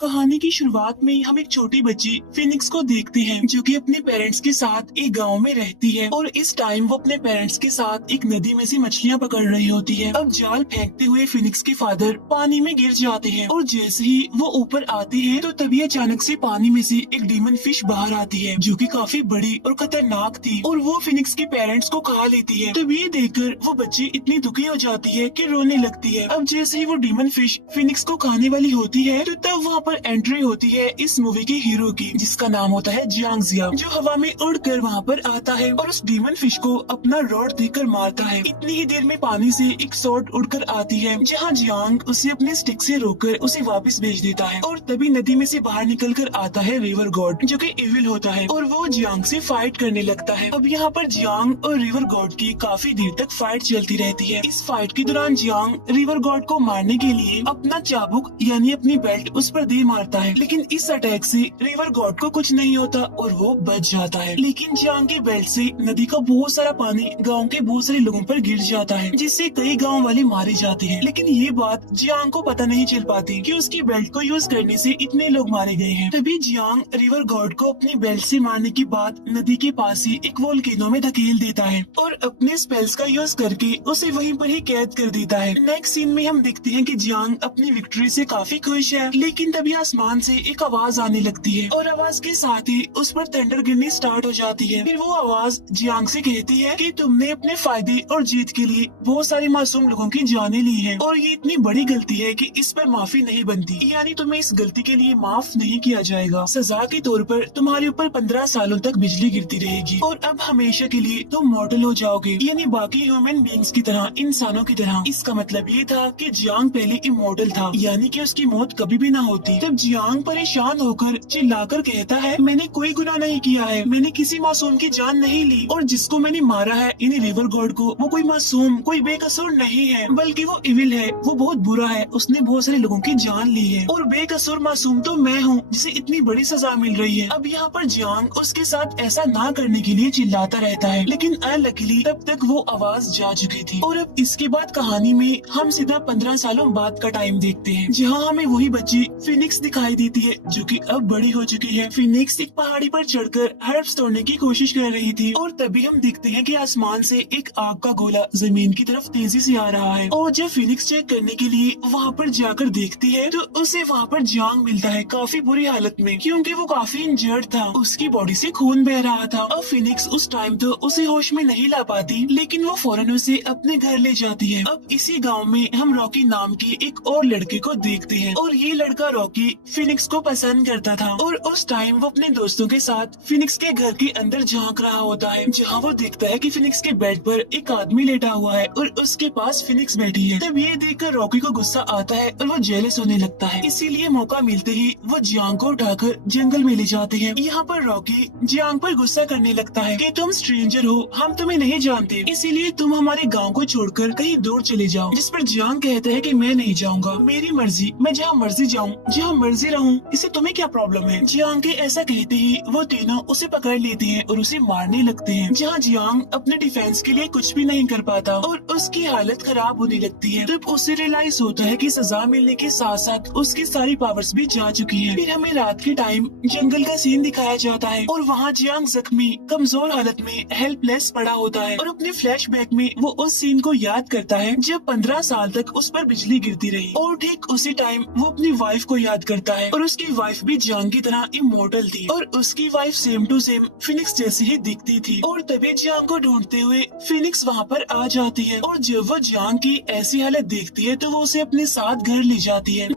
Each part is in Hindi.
कहानी की शुरुआत में हम एक छोटी बच्ची फिनिक्स को देखते हैं जो कि अपने पेरेंट्स के साथ एक गांव में रहती है और इस टाइम वो अपने पेरेंट्स के साथ एक नदी में से मछलियां पकड़ रही होती है। अब जाल फेंकते हुए फिनिक्स के फादर पानी में गिर जाते हैं और जैसे ही वो ऊपर आते हैं तो तभी अचानक से पानी में से एक डीमन फिश बाहर आती है जो कि काफी बड़ी और खतरनाक थी और वो फिनिक्स के पेरेंट्स को खा लेती है। तभी ये देखकर वो बच्ची इतनी दुखी हो जाती है कि रोने लगती है। अब जैसे ही वो डीमन फिश फिनिक्स को खाने वाली होती है तो तब वहाँ पर एंट्री होती है इस मूवी के हीरो की जिसका नाम होता है जियांग जिया, जो हवा में उड़कर वहाँ पर आता है और उस डीमन फिश को अपना रॉड देकर मारता है। इतनी ही देर में पानी से एक शॉट उड़कर आती है जहाँ जियांग उसे अपने स्टिक से रोककर उसे वापस भेज देता है और तभी नदी में से बाहर निकल कर आता है रिवर गॉड जो कि इविल होता है और वो जियांग से फाइट करने लगता है। अब यहाँ पर जियांग और रिवर गॉड की काफी देर तक फाइट चलती रहती है। इस फाइट के दौरान जियांग रिवर गॉड को मारने के लिए अपना चाबुक यानी अपनी बेल्ट उस पर दे मारता है, लेकिन इस अटैक से रिवर गॉड को कुछ नहीं होता और वो बच जाता है। लेकिन जियांग के बेल्ट से नदी का बहुत सारा पानी गांव के बहुत सारे लोगों पर गिर जाता है जिससे कई गांव वाले मारे जाते हैं। लेकिन ये बात जियांग को पता नहीं चल पाती कि उसकी बेल्ट को यूज करने से इतने लोग मारे गए हैं। तभी जियांग रिवर गॉड को अपनी बेल्ट से मारने की बात नदी के पास ही एक वोल्केनो में धकेल देता है और अपने स्पेल्स का यूज करके उसे वहीं पर ही कैद कर देता है। नेक्स्ट सीन में हम देखते हैं कि जियांग अपनी विक्ट्री से काफी खुश है, लेकिन तभी आसमान से एक आवाज आने लगती है और आवाज के साथ ही उस पर थंडर गिरनी स्टार्ट हो जाती है। फिर वो आवाज जियांग से कहती है कि तुमने अपने फायदे और जीत के लिए बहुत सारे मासूम लोगों की जानें ली है और ये इतनी बड़ी गलती है कि इस पर माफी नहीं बनती, यानी तुम्हें इस गलती के लिए माफ नहीं किया जाएगा। सजा के तौर पर तुम्हारे ऊपर 15 सालों तक बिजली गिरती रहेगी और अब हमेशा के लिए तुम मॉडल हो जाओगे, यानी बाकी ह्यूमन बींग्स की तरह, इंसानों की तरह। इसका मतलब ये था कि जियांग पहले इमॉर्टल था, यानी कि उसकी मौत कभी भी ना होती। तब जियांग परेशान होकर चिल्लाकर कहता है, मैंने कोई गुनाह नहीं किया है, मैंने किसी मासूम की जान नहीं ली और जिसको मैंने मारा है इन रिवर गॉड को, वो कोई मासूम कोई बेकसूर नहीं है, बल्कि वो इविल है, वो बहुत बुरा है, उसने बहुत सारे लोगों की जान ली है और बेकसूर मासूम तो मैं हूँ जिसे इतनी बड़ी सजा मिल रही है। अब यहाँ पर जियांग उसके साथ ऐसा ना करने के लिए चिल्लाता रहता है, लेकिन अनलकीली तब तक वो आवाज जा चुकी थी। और अब इसके बाद कहानी में हम सीधा 15 सालों बाद का टाइम देखते हैं जहाँ हमें वही बच्ची फिनिक्स दिखाई देती है जो कि अब बड़ी हो चुकी है। फिनिक्स एक पहाड़ी पर चढ़कर हर्ब्स तोड़ने की कोशिश कर रही थी और तभी हम देखते हैं कि आसमान से एक आग का गोला जमीन की तरफ तेजी से आ रहा है और जब फिनिक्स चेक करने के लिए वहाँ पर जाकर देखती है तो उसे वहाँ पर जियांग मिलता है काफी बुरी हालत में, क्योंकि वो काफी इंजर्ड था, उसकी बॉडी से खून बह रहा था। अब फिनिक्स उस टाइम तो उसे होश में नहीं ला पाती, लेकिन वो फौरन उसे अपने घर ले जाती है। अब इसी गाँव में हम रॉकी नाम के एक और लड़के को देखते हैं और ये लड़का रॉकी फिनिक्स को पसंद करता था और उस टाइम वो अपने दोस्तों के साथ फिनिक्स के घर के अंदर झांक रहा होता है जहाँ वो देखता है कि फिनिक्स के बेड पर एक आदमी लेटा हुआ है और उसके पास फिनिक्स बैठी है। तब ये देखकर रॉकी को गुस्सा आता है और वो जेलस होने लगता है, इसीलिए मौका मिलते ही वो जियांग को उठाकर जंगल में ले जाते हैं। यहाँ पर रॉकी जियांग पर गुस्सा करने लगता है कि तुम स्ट्रेंजर हो, हम तुम्हें नहीं जानते, इसीलिए तुम हमारे गाँव को छोड़कर कहीं दूर चले जाओ। जिस पर जियांग कहता है कि मैं नहीं जाऊँगा, मेरी मर्जी, मैं जहाँ मर्जी जाऊँ, जहाँ मर्जी रहूँ, इससे तुम्हें क्या प्रॉब्लम है। जियांग के ऐसा कहते ही वो तीनों उसे पकड़ लेते हैं और उसे मारने लगते हैं, जहाँ जियांग अपने डिफेंस के लिए कुछ भी नहीं कर पाता और उसकी हालत खराब होने लगती है। तब उसे रियलाइज होता है कि सजा मिलने के साथ साथ उसकी सारी पावर्स भी जा चुकी हैं। फिर हमें रात के टाइम जंगल का सीन दिखाया जाता है और वहाँ जियांग जख्मी कमजोर हालत में हेल्पलेस पड़ा होता है और अपने फ्लैशबैक में वो उस सीन को याद करता है जब 15 साल तक उस पर बिजली गिरती रही और ठीक उसी टाइम वो अपनी वाइफ को याद करता है और उसकी वाइफ भी जियांग की तरह इमॉर्टल थी और उसकी wife same to same phoenix जैसी ही दिखती थी। और तभी जियांग को ढूंढते हुए फिनिक्स वहाँ पर आ जाती है और जब वो जियांग की ऐसी हालत देखती है तो वो उसे अपने साथ घर ले जाती है।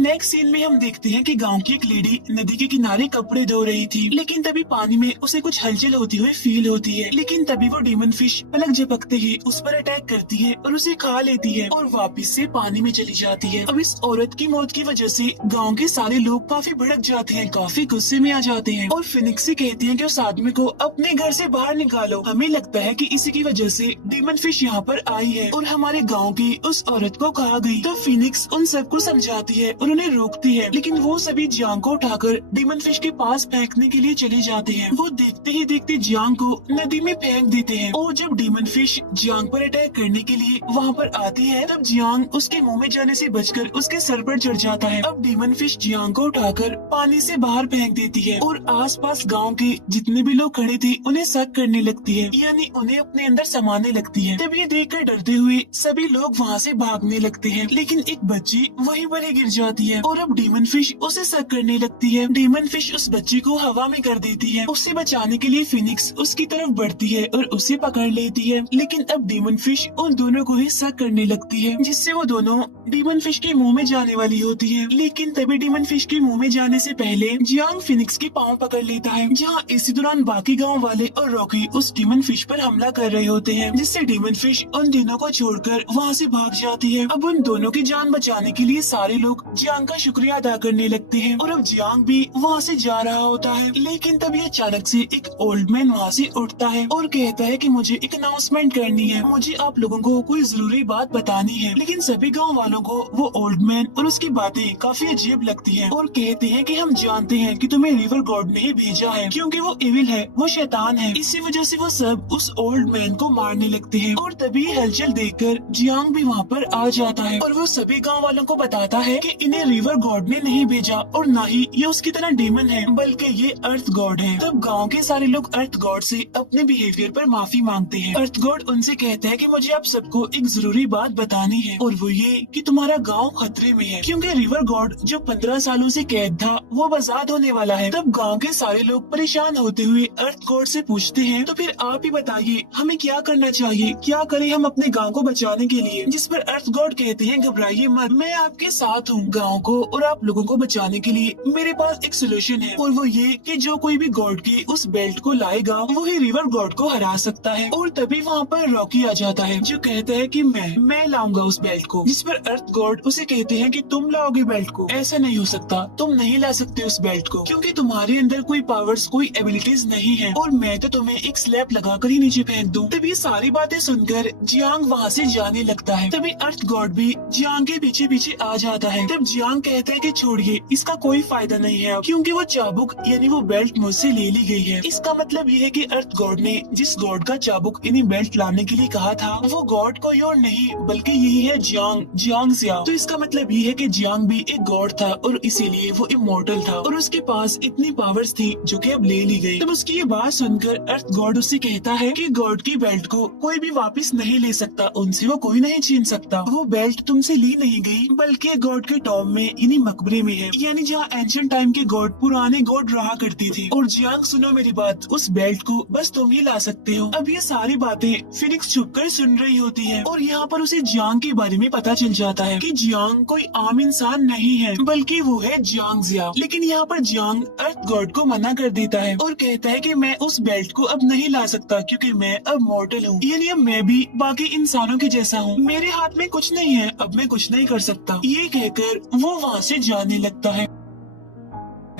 नेक्स्ट सीन में हम देखते हैं कि गांव की एक लेडी नदी के किनारे कपड़े धो रही थी, लेकिन तभी पानी में उसे कुछ हलचल होती हुई फील होती है। लेकिन तभी वो डीमन फिश पलक झपकते ही उस पर अटैक करती है और उसे खा लेती है और वापस से पानी में चली जाती है। अब इस औरत की मौत की वजह से गांव के सारे लोग काफी भड़क जाते हैं, काफी गुस्से में आ जाते हैं और फिनिक्स से कहते हैं कि उस आदमी को अपने घर से बाहर निकालो। हमें लगता है कि इसी की वजह से डीमन फिश यहाँ पर आई है और हमारे गाँव की उस औरत को खा गई। तो फिनिक्स उन सबको समझाती है और उन्हें रोकती है, लेकिन वो सभी जियांग को उठाकर डीमन फिश के पास फेंकने के लिए चले जाते हैं। वो देखते ही देखते जियांग को नदी में फेंक देते हैं और जब डीमन फिश जियांग पर अटैक करने के लिए वहाँ पर आती है तब जियांग उसके मुंह में जाने से बचकर उसके सर पर चढ़ जाता है। अब डीमन फिश जियांग को उठाकर पानी से बाहर फेंक देती है और आसपास गांव के जितने भी लोग खड़े थे उन्हें शक करने लगती है, यानी उन्हें अपने अंदर समाने लगती है। तब ये देखकर डरते हुए सभी लोग वहाँ से भागने लगते हैं, लेकिन एक बच्ची वहीं पर ही गिर जाती है और अब डीमन फिश उसे शक करने लगती है। डीमन फिश उस बच्ची को हवा में कर देती है। उसे बचाने के लिए फिनिक्स उसकी तरफ बढ़ती है और उसे पकड़ लेती है, लेकिन अब डीमन फिश उन दोनों को ही शक करने लगती है, जिससे वो दोनों डीमन फिश के मुंह में जाने वाली होती है। लेकिन तभी डीमन फिश के मुंह में जाने से पहले जियांग फिनिक्स के पाँव पकड़ लेता है। जहाँ इसी दौरान बाकी गाँव वाले और रॉकी उस डीमन फिश पर हमला कर रहे होते हैं, जिससे डीमन फिश उन तीनों को छोड़कर वहाँ से भाग जाती है। अब उन दोनों की जान बचाने के लिए सारे लोग जियांग का शुक्रिया अदा करने लगते हैं और अब जियांग भी वहाँ से जा रहा होता है। लेकिन तभी अचानक से एक ओल्ड मैन वहाँ से उठता है और कहता है कि मुझे एक अनाउंसमेंट करनी है, मुझे आप लोगों को कोई जरूरी बात बतानी है। लेकिन सभी गाँव वालों को वो ओल्ड मैन और उसकी बातें काफी अजीब लगती है और कहते हैं कि हम जानते हैं कि तुम्हें रिवर गॉड ने ही भेजा है, क्योंकि वो एविल है, वो शैतान है। इसी वजह से वो सब उस ओल्ड मैन को मारने लगते हैं और तभी हलचल देखकर जियांग भी वहाँ पर आ जाता है और वो सभी गाँव वालों को बताता है कि इन्हें रिवर गॉड ने नहीं भेजा और न ही ये उसकी तरह डेमन है, बल्कि ये अर्थ गॉड है। तब गांव के सारे लोग अर्थ गॉड से अपने बिहेवियर पर माफी मांगते हैं। अर्थ गॉड उनसे कहता है कि मुझे आप सबको एक जरूरी बात बतानी है और वो ये कि तुम्हारा गांव खतरे में है, क्योंकि रिवर गॉड जो 15 सालों से कैद था वो आजाद होने वाला है। तब गांव के सारे लोग परेशान होते हुए अर्थ गॉड से पूछते हैं, तो फिर आप ही बताइए हमें क्या करना चाहिए, क्या करें हम अपने गाँव को बचाने के लिए। जिस पर अर्थ गॉड कहते हैं, घबराइए मत, मैं आपके साथ हूँ। गाँव को और आप लोगों को बचाने के लिए मेरे पास एक सोल्यूशन है और वो ये कि जो कोई भी गॉड के उस बेल्ट को लाएगा वो ही रिवर गॉड को हरा सकता है। और तभी वहाँ पर रॉकी आ जाता है जो कहता है कि मैं लाऊंगा उस बेल्ट को। जिस पर अर्थ गॉड उसे कहते हैं कि तुम लाओगे बेल्ट को, ऐसा नहीं हो सकता, तुम नहीं ला सकते उस बेल्ट को, क्योंकि तुम्हारे अंदर कोई पावर्स कोई एबिलिटीज नहीं है और मैं तो तुम्हें एक स्लैप लगाकर ही नीचे फेंक दूं। तभी सारी बातें सुनकर जियांग वहाँ से जाने लगता है। तभी अर्थ गॉड भी जियांग के पीछे पीछे आ जाता है। तब जियांग कहता है कि छोड़िए, इसका कोई फायदा नहीं है अब, क्योंकि वो चाबुक यानी वो बेल्ट मुझसे ले ली गई है। इसका मतलब ये है कि अर्थ गॉड ने जिस गॉड का चाबुक यानी बेल्ट लाने के लिए कहा था वो गॉड कोई और नहीं बल्कि यही है जियांग जिया। तो इसका मतलब ये है कि जियांग भी एक गॉड था और इसीलिए वो इमोर्टल था और उसके पास इतनी पावर्स थी जो कि अब ले ली गई। तब उसकी ये बात सुनकर अर्थ गॉड उससे कहता है कि गॉड की बेल्ट को कोई भी वापस नहीं ले सकता, उनसे वो कोई नहीं छीन सकता। वो बेल्ट तुमसे ली नहीं गई बल्कि गॉड के टॉम में यानी मकबरे में है, यानी जहाँ एंशिएंट टाइम के गॉड पुराने गॉड रहा करती थी। और जियांग सुनो मेरी बात, उस बेल्ट को बस तुम ही ला सकते हो। अब ये सारी बातें फिनिक्स छुपकर सुन रही होती है और यहाँ पर उसे जियांग के बारे में पता चल जाता है कि जियांग कोई आम इंसान नहीं है बल्कि वो है जियांग जिया। लेकिन यहाँ पर जियांग अर्थ गॉड को मना कर देता है और कहता है कि मैं उस बेल्ट को अब नहीं ला सकता क्योंकि मैं अब मॉर्टल हूँ, यानी अब मैं भी बाकी इंसानों के जैसा हूँ, मेरे हाथ में कुछ नहीं है, अब मैं कुछ नहीं कर सकता। ये कहकर वो वहाँ से जाने लगता है।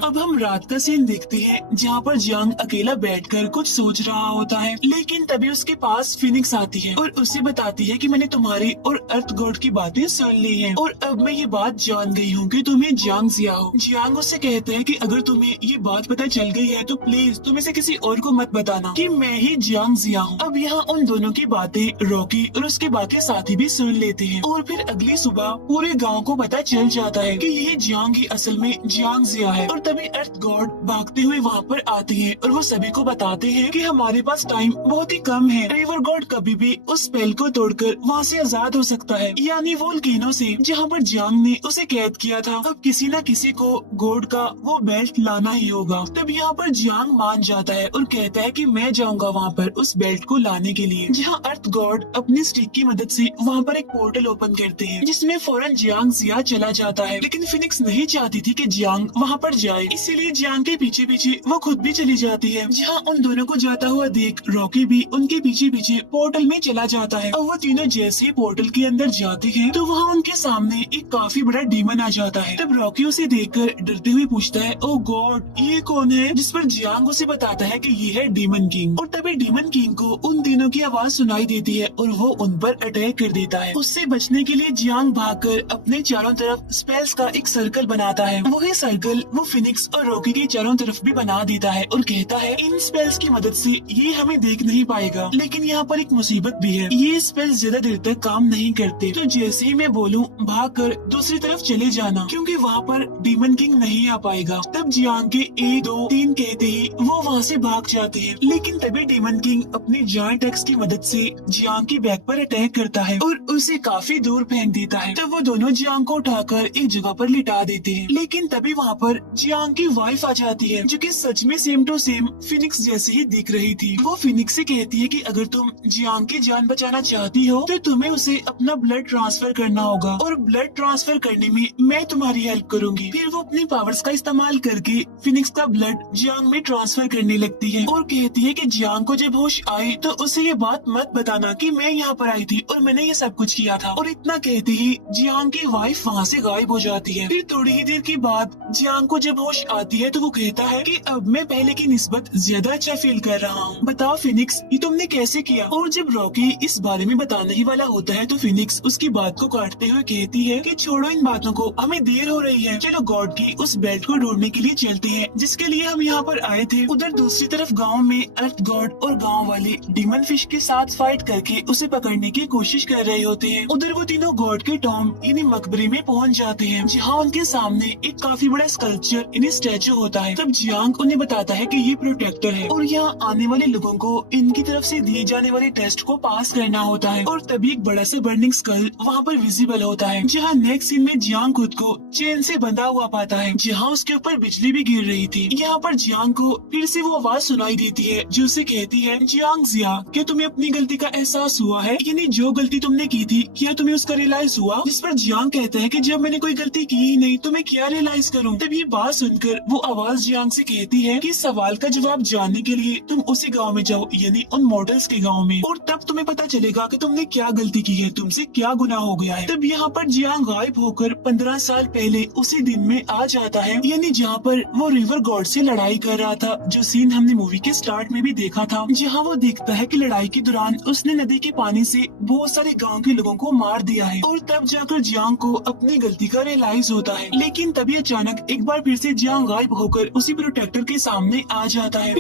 अब हम रात का सीन देखते हैं जहाँ पर जियांग अकेला बैठकर कुछ सोच रहा होता है, लेकिन तभी उसके पास फिनिक्स आती है और उसे बताती है कि मैंने तुम्हारी और अर्थ गॉड की बातें सुन ली हैं और अब मैं ये बात जान गई हूँ कि तुम्हें जियांग जिया हो। जियांग उससे कहते हैं कि अगर तुम्हें ये बात पता चल गई है तो प्लीज तुम इसे किसी और को मत बताना कि मैं ही जियांग जिया हूँ। अब यहाँ उन दोनों की बातें रॉकी और उसके बाकी साथी भी सुन लेते हैं और फिर अगली सुबह पूरे गाँव को पता चल जाता है कि ये जियांग ही असल में जियांग जिया है। और तभी अर्थ गॉड भागते हुए वहाँ पर आते हैं और वो सभी को बताते हैं कि हमारे पास टाइम बहुत ही कम है, रिवर गॉड कभी भी उस स्पेल को तोड़कर वहाँ से आजाद हो सकता है, यानी वोल्केनो से जहाँ पर जियांग ने उसे कैद किया था। अब किसी न किसी को गॉड का वो बेल्ट लाना ही होगा। तब यहाँ पर जियांग मान जाता है और कहता है कि मैं जाऊंगा वहाँ पर उस बेल्ट को लाने के लिए। जहाँ अर्थ गॉड अपनी स्टिक की मदद से वहाँ पर एक पोर्टल ओपन करते हैं जिसमें फौरन जियांग जिया चला जाता है, लेकिन फिनिक्स नहीं चाहती थी कि जियांग वहाँ पर जाए पाए, इसीलिए जियांग के पीछे पीछे वो खुद भी चली जाती है। जहाँ उन दोनों को जाता हुआ देख रॉकी भी उनके पीछे पीछे पोर्टल में चला जाता है। और वो तीनों जैसे ही पोर्टल के अंदर जाते हैं तो वहाँ उनके सामने एक काफी बड़ा डीमन आ जाता है। तब रॉकी उसे देखकर डरते हुए पूछता है, ओ गॉड ये कौन है? जिस पर जियांग उसे बताता है कि ये है डीमन किंग। और तभी डीमन किंग को उन तीनों की आवाज सुनाई देती है और वो उन पर अटैक कर देता है। उससे बचने के लिए जियांग भागकर अपने चारों तरफ स्पेल्स का एक सर्कल बनाता है। वही सर्कल वो फिनिक्स और रॉकी के चारों तरफ भी बना देता है और कहता है इन स्पेल्स की मदद से ये हमें देख नहीं पाएगा, लेकिन यहाँ पर एक मुसीबत भी है, ये स्पेल्स ज्यादा देर तक काम नहीं करते। तो जैसे ही मैं बोलूँ भागकर दूसरी तरफ चले जाना, क्योंकि वहाँ पर डीमन किंग नहीं आ पाएगा। तब जियांग के 1 2 3 कहते ही वो वहाँ से भाग जाते हैं, लेकिन तभी डीमन किंग अपनी जायंट एक्स की मदद से जियांग की बैक पर अटैक करता है और उसे काफी दूर फेंक देता है। तब वो दोनों जियांग को उठाकर एक जगह पर लिटा देते हैं, लेकिन तभी वहाँ पर जियांग की वाइफ आ जाती है, जो कि सच में सेम टू सेम फिनिक्स जैसे ही दिख रही थी। वो फिनिक्स से कहती है कि अगर तुम जियांग की जान बचाना चाहती हो तो तुम्हें उसे अपना ब्लड ट्रांसफर करना होगा, और ब्लड ट्रांसफर करने में मैं तुम्हारी हेल्प करूंगी। फिर वो अपनी पावर्स का इस्तेमाल करके फिनिक्स का ब्लड जियांग में ट्रांसफर करने लगती है और कहती है कि जियांग को जब होश आई तो उसे ये बात मत बताना कि मैं यहाँ पर आई थी और मैंने ये सब कुछ किया था। और इतना कहते ही जियांग की वाइफ वहाँ से गायब हो जाती है। फिर थोड़ी ही देर के बाद जियांग को जब होश आती है तो वो कहता है कि अब मैं पहले की निस्बत ज्यादा अच्छा फील कर रहा हूँ। बताओ फिनिक्स ये तुमने कैसे किया? और जब रॉकी इस बारे में बताने ही वाला होता है तो फिनिक्स उसकी बात को काटते हुए कहती है कि छोड़ो इन बातों को, हमें देर हो रही है, चलो गॉड की उस बेल्ट को ढूंढने के लिए चलते हैं जिसके लिए हम यहाँ पर आए थे। उधर दूसरी तरफ गाँव में अर्थ गॉड और गाँव वाले डीमन फिश के साथ फाइट करके उसे पकड़ने की कोशिश कर रहे होते हैं। उधर वो तीनों गॉड के टॉम यानी मकबरे में पहुंच जाते हैं, जहाँ उनके सामने एक काफी बड़ा स्कल्पचर यानी स्टैचू होता है। तब जियांग उन्हें बताता है कि ये प्रोटेक्टर है और यहाँ आने वाले लोगों को इनकी तरफ से दिए जाने वाले टेस्ट को पास करना होता है। और तभी एक बड़ा सा बर्निंग स्कल वहाँ पर विजिबल होता है, जहाँ नेक्स्ट सीन में जियांग खुद को चेन से बंधा हुआ पाता है, जहाँ उसके ऊपर बिजली भी गिर रही थी। यहाँ पर जियांग को फिर से वो आवाज सुनाई देती है जो उसे कहती है, जियांग जिया क्या तुम्हें अपनी गलती का एहसास हुआ है? यानी जो गलती तुमने की थी क्या तुम्हें उसका रियलाइज हुआ? जिस पर जियांग कहता है कि जब मैंने कोई गलती की ही नहीं तो मैं क्या रियलाइज करूं? तब ये बात सुनकर वो आवाज जियांग से कहती है कि सवाल का जवाब जानने के लिए तुम उसी गांव में जाओ, यानी उन मॉडल्स के गांव में, और तब तुम्हें पता चलेगा कि तुमने क्या गलती की है, तुमसे क्या गुनाह हो गया है। तब यहाँ पर जियांग गायब होकर 15 साल पहले उसी दिन में आ जाता है, यानी जहाँ पर वो रिवर गॉड से लड़ाई कर रहा था, जो सीन हमने मूवी के स्टार्ट में भी देखा था, जहाँ वो देखता है कि लड़ाई के दौरान उसने नदी के पानी से बहुत सारे गांव के लोगों को मार दिया है। और तब जाकर जियांग को अपनी गलती का रियलाइज होता है, लेकिन तभी अचानक एक बार फिर से जियांग गायब होकर उसी प्रोटेक्टर के सामने आ जाता है।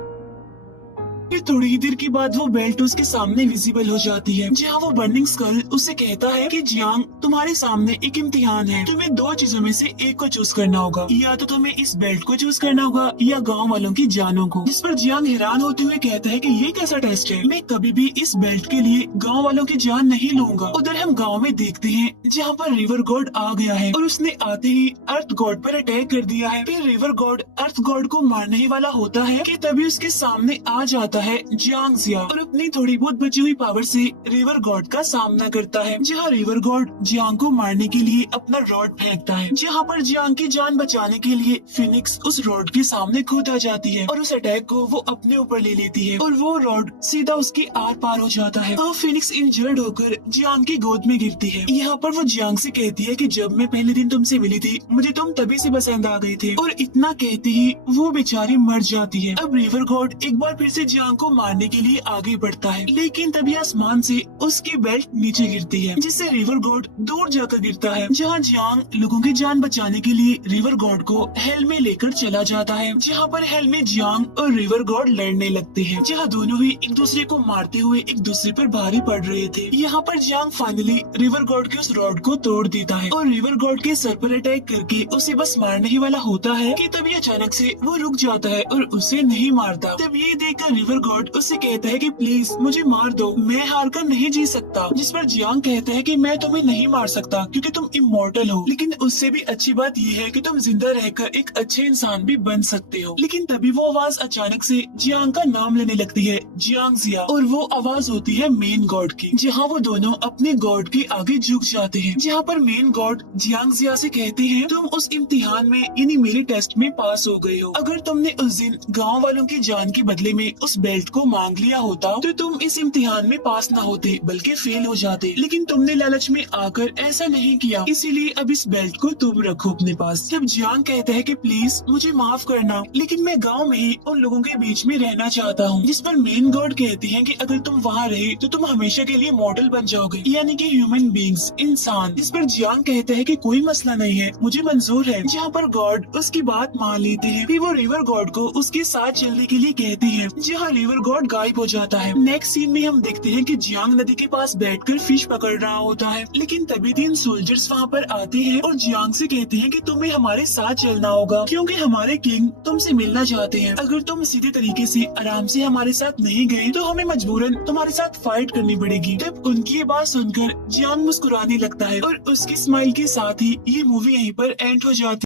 फिर थोड़ी ही देर के बाद वो बेल्ट उसके सामने विजिबल हो जाती है, जहाँ वो बर्निंग स्कल उससे कहता है कि जियांग तुम्हारे सामने एक इम्तिहान है, तुम्हें 2 चीजों में से एक को चूज करना होगा, या तो तुम्हें इस बेल्ट को चूज करना होगा या गांव वालों की जानों को। जिस पर जियांग हैरान होते हुए कहता है कि ये कैसा टेस्ट है, मैं कभी भी इस बेल्ट के लिए गाँव वालों की जान नहीं लूंगा। उधर हम गाँव में देखते हैं जहाँ पर रिवर गॉड आ गया है और उसने आते ही अर्थ गॉड पर अटैक कर दिया है। फिर रिवर गॉड अर्थ गॉड को मारने ही वाला होता है कि तभी उसके सामने आ जाता है जियांग जिया और अपनी थोड़ी बहुत बची हुई पावर से रिवर गॉड का सामना करता है, जहाँ रिवर गॉड जियांग को मारने के लिए अपना रॉड फेंकता है, जहाँ पर जियांग की जान बचाने के लिए फिनिक्स उस रॉड के सामने कूद आ जाती है और उस अटैक को वो अपने ऊपर ले लेती है और वो रॉड सीधा उसके आर पार हो जाता है और फिनिक्स इंजर्ड होकर जियांग की गोद में गिरती है। यहाँ पर वो जियांग से कहती है कि जब मैं पहले दिन तुमसे मिली थी मुझे तुम तभी से पसंद आ गए थे, और इतना कहते ही वो बेचारी मर जाती है। अब रिवर गॉड एक बार फिर से जियांग को मारने के लिए आगे बढ़ता है, लेकिन तभी आसमान से उसकी बेल्ट नीचे गिरती है, जिससे रिवर गॉड दूर जाकर गिरता है, जहाँ जियांग लोगों की जान बचाने के लिए रिवर गॉड को हेल में लेकर चला जाता है, जहाँ पर हेल में जियांग और रिवर गॉड लड़ने लगते हैं, जहाँ दोनों ही एक दूसरे को मारते हुए एक दूसरे पर भारी पड़ रहे थे। यहाँ पर जियांग फाइनली रिवर गॉड के उस रॉड को तोड़ देता है और रिवर गॉड के सर पर अटैक करके उसे बस मारने ही वाला होता है कि तभी अचानक से वो रुक जाता है और उसे नहीं मारता। तब ये देखकर रिवर रिवर गॉड उससे कहता है कि प्लीज मुझे मार दो, मैं हार कर नहीं जी सकता। जिस पर जियांग कहता है कि मैं तुम्हें नहीं मार सकता क्योंकि तुम इमोर्टल हो, लेकिन उससे भी अच्छी बात यह है कि तुम जिंदा रहकर एक अच्छे इंसान भी बन सकते हो। लेकिन तभी वो आवाज अचानक से जियांग का नाम लेने लगती है, जियांग जिया, और वो आवाज होती है मेन गॉड की, जहाँ वो दोनों अपने गॉड के आगे झुक जाते हैं। जहाँ पर मेन गॉड जियांग जिया से कहते हैं, तुम उस इम्तिहान में यानी मेरे टेस्ट में पास हो गए हो। अगर तुमने उस दिन गाँव वालों की जान के बदले में उस बेल्ट को मांग लिया होता तो तुम इस इम्तिहान में पास न होते बल्कि फेल हो जाते, लेकिन तुमने लालच में आकर ऐसा नहीं किया, इसीलिए अब इस बेल्ट को तुम रखो अपने पास। जब जियांग कहता है कि प्लीज मुझे माफ करना, लेकिन मैं गांव में ही उन लोगों के बीच में रहना चाहता हूँ। जिस पर मेन गॉड कहती हैं कि अगर तुम वहाँ रहे तो तुम हमेशा के लिए मॉडल बन जाओगे, यानी कि ह्यूमन बींग्स, इंसान। जिस पर जियांग कहता है कि कोई मसला नहीं है, मुझे मंजूर है। जहाँ पर गॉड उसकी बात मान लेते हैं, फिर वो रिवर गॉड को उसके साथ चलने के लिए कहते हैं, जहाँ रिवर गॉड गायब हो जाता है। नेक्स्ट सीन में हम देखते हैं कि जियांग नदी के पास बैठकर फिश पकड़ रहा होता है, लेकिन तभी 3 सोल्जर्स वहाँ पर आते हैं और जियांग से कहते हैं कि तुम्हें हमारे साथ चलना होगा क्योंकि हमारे किंग तुमसे मिलना चाहते हैं। अगर तुम सीधे तरीके से आराम से हमारे साथ नहीं गए तो हमें मजबूरन तुम्हारे साथ फाइट करनी पड़ेगी। तब उनकी ये बात सुनकर जियांग मुस्कुराने लगता है और उसकी स्माइल के साथ ही ये मूवी यहीं पर एंड हो जाती है।